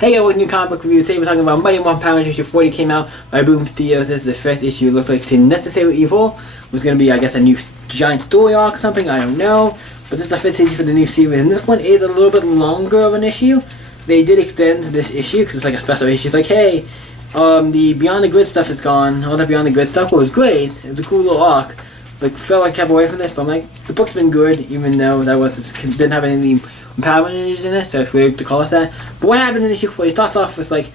Hey guys, new comic book review. Today we're talking about Mighty Morphin Power Rangers issue 40 came out by Boom Studios. This is the first issue. It looks like to Necessary Evil. It was going to be, I guess, a new giant story arc or something. I don't know. But this is the first issue for the new series. And this one is a little bit longer of an issue. They did extend this issue because it's like a special issue. It's like, hey, the Beyond the Grid stuff is gone. All the Beyond the Grid stuff was great. It was a cool little arc. Like, felt like I kept away from this, but I'm like, the book's been good, even though didn't have any Power Rangers in it, so it's weird to call it that. But what happens in issue 4? It starts off with it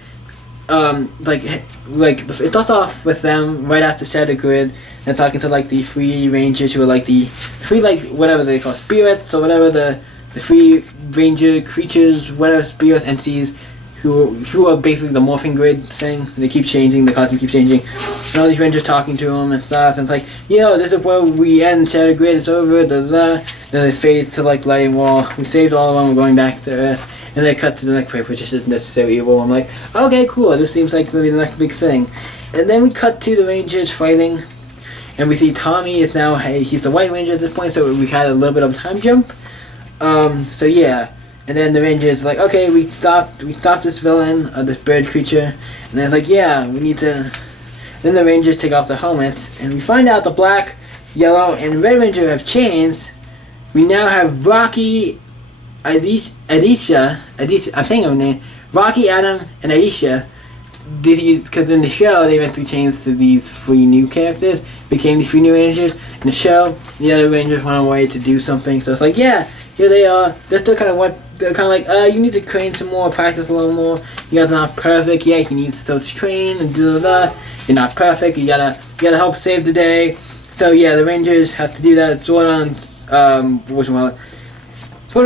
starts off with them right after Shattered Grid and talking to like the free rangers who are like the free whatever they call spirits or whatever the free ranger creatures, whatever spirit entities who are basically the morphing grid thing. They keep changing, the costume keeps changing, and all these rangers talking to them and stuff, and it's like, yo, this is where we end, Shattered Grid, it's over, da da da. Then they fade to like Light and Wall, we saved all of them, we're going back to Earth, and they cut to the next page, which is Necessary Evil. I'm like, okay, cool, this seems like it's gonna be the next big thing. And then we cut to the Rangers fighting, and we see Tommy is now, he's the White Ranger at this point, so we've had a little bit of a time jump. So yeah. And then the Rangers are like, okay, we stopped this villain, this bird creature, and then it's like, yeah, we need to. Then the Rangers take off their helmets, and we find out the black, yellow, and red Ranger have changed. We now have Rocky, Adisha, I'm saying her name, Rocky, Adam, and Aisha. Because in the show they eventually changed to these 3 new characters, became these 3 new Rangers. In the show, the other Rangers went away to do something, so it's like, yeah, here they are. They're still kind of like, you need to train some more, practice a little more. You guys are not perfect. Yeah, you need to still train and do that. You're not perfect. You gotta help save the day. So yeah, the Rangers have to do that. Zordon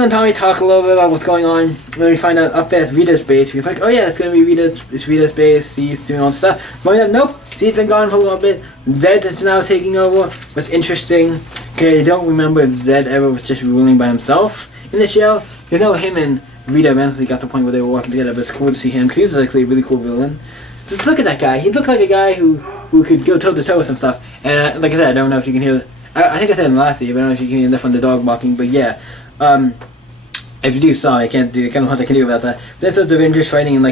and Tommy talk a little bit about what's going on. And then we find out up at Rita's base. He's like, oh yeah, it's gonna be Rita's base. He's doing all this stuff. But nope, she's been gone for a little bit. Zed is now taking over. What's interesting, okay, I don't remember if Zed ever was just ruling by himself in the show. You know, him and Rita eventually got to the point where they were working together, but it's cool to see him, because he's actually a really cool villain. Just look at that guy. He looked like a guy who could go toe-to-toe with some stuff. And like I said, I don't know if you can hear, I think I said in the last video, but I don't know if you can hear enough on the dog barking, but yeah. If you do, sorry, I can't do, I don't know what I can do about that. But that's what the Rangers fighting in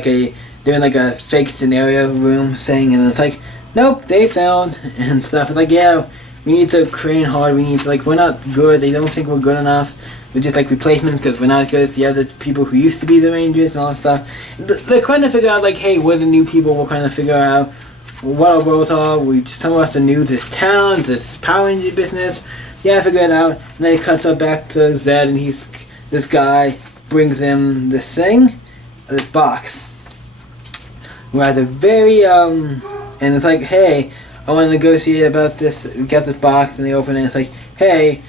doing like a fake scenario room thing, and it's like, nope, they failed, and stuff. It's like, yeah, we need to train hard, we need to, we're not good, they don't think we're good enough. We're just replacements because we're not as good as the other people who used to be the Rangers and all that stuff. They're trying to figure out, hey, we're the new people, we're trying to figure out what our roles are. Some of us are new to this town, this Power Ranger business. Yeah, figure it out. And then it cuts up back to Zed, and this guy brings him this thing, this box. Where they're very, and it's like, hey, I want to negotiate about this, get this box, and they open it, and it's like, hey,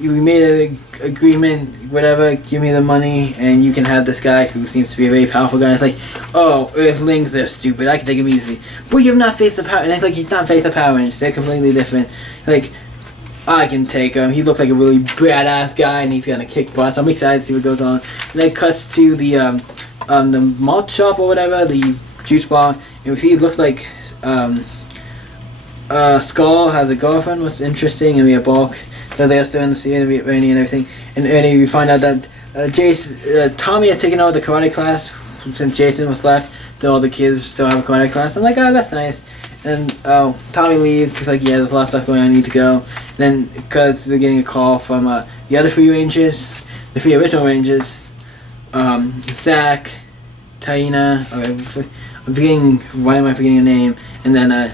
we made an agreement, whatever, give me the money, and you can have this guy who seems to be a very powerful guy. It's like, oh, Earthlings, they're stupid, I can take them easily. But you have not faced the Power, and it's like, he's not faced the Power Rangers, they're completely different. Like, I can take him, he looks like a really badass guy, and he's gonna kick butt, so I'm excited to see what goes on. And then it cuts to the malt shop or whatever, the juice bar, and we see it looks like, Skull has a girlfriend, what's interesting, and we have Bulk. So they're still in the scene with Ernie and everything. And Ernie, we find out that Tommy had taken over the karate class since Jason was left. So all the kids still have a karate class. I'm like, oh, that's nice. And Tommy leaves because, yeah, there's a lot of stuff going on. I need to go. And then because they're getting a call from the other 3 Rangers, the 3 original Rangers, Zach, Taina. I'm forgetting. Why am I forgetting your name? And then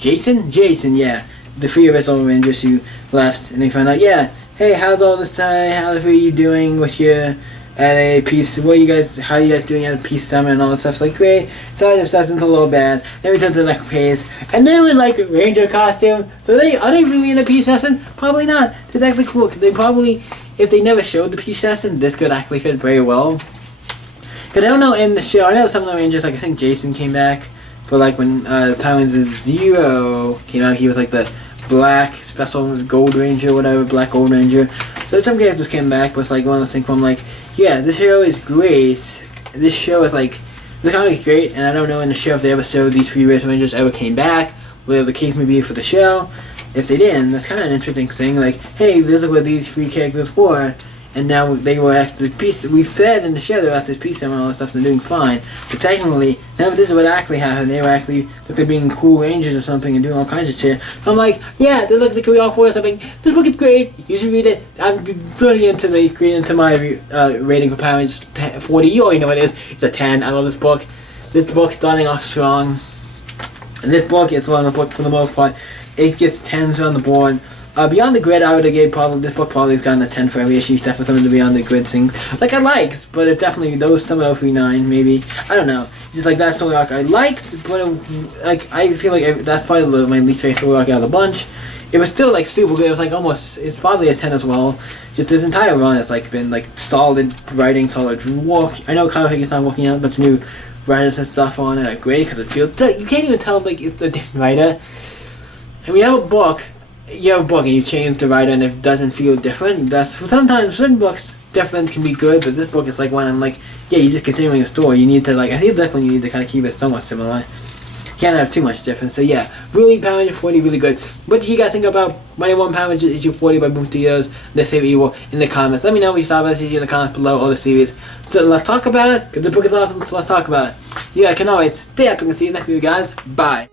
Jason, yeah. The 3 original Rangers who left, and they find out, yeah, hey, how's all this time? How are you doing with your at a peace? How are you guys doing at a peace summit and all that stuff? It's like, great. Sorry, the stuff's a little bad. Then we turn to the next page, and then with a Ranger costume. So are they really in a peace lesson? Probably not. It's actually cool because they probably, if they never showed the peace lesson, this could actually fit very well. Because I don't know in the show. I know some of the Rangers, I think Jason came back for when Power Rangers Zero came out. He was the black special gold ranger, whatever, black gold ranger. So some characters came back with one of those things from yeah, this hero is great. This show is this comic is great, and I don't know in the show if they ever showed these 3 Red Rangers ever came back, whatever the case may be for the show. If they didn't, that's kind of an interesting thing. Hey, this is what these 3 characters were, and now they were at the peace. We said in the show they were at this peace ceremony and all that stuff, and they're doing fine. But technically, now this is what actually happened. They were actually like they're being cool rangers or something and doing all kinds of shit. I'm like, yeah, they look like we all for something. This book is great. You should read it. I'm putting it into my rating for Power Rangers 40. You already know what it is. It's a 10. I love this book. This book's starting off strong. And this book, it's one of the books for the most part. It gets 10s on the board. Beyond the Grid, I would have gave this book probably has gotten a 10 for every issue, except for some of the Beyond the Grid things. Like, I liked, but it definitely, some of those 3.9, maybe. I don't know. It's just like that story arc I liked, but like, I feel like that's probably my least favorite story arc out of the bunch. It was still, like, super good. It was, like, almost, it's probably a 10 as well. Just this entire run has, like, been, like, solid writing, solid walk. I know Comic is not working out, but the new writers and stuff on it are great, because it feels, you can't even tell, like, it's a different writer. And we have a book, and you change the writer and it doesn't feel different. That's sometimes certain books different can be good, but this book is like when I'm like, yeah, you're just continuing a story. You need to I think that's when you need to kind of keep it somewhat similar. You can't have too much difference. So yeah, really Power Ranger 40, really good. What do you guys think about Mighty One Power Ranger issue 40 by Boom Studios, The Save Evil in the comments? Let me know what you thought about this issue in the comments below or the series. So let's talk about it, because the book is awesome, so let's talk about it. You guys can always stay up and see you next video, guys. Bye.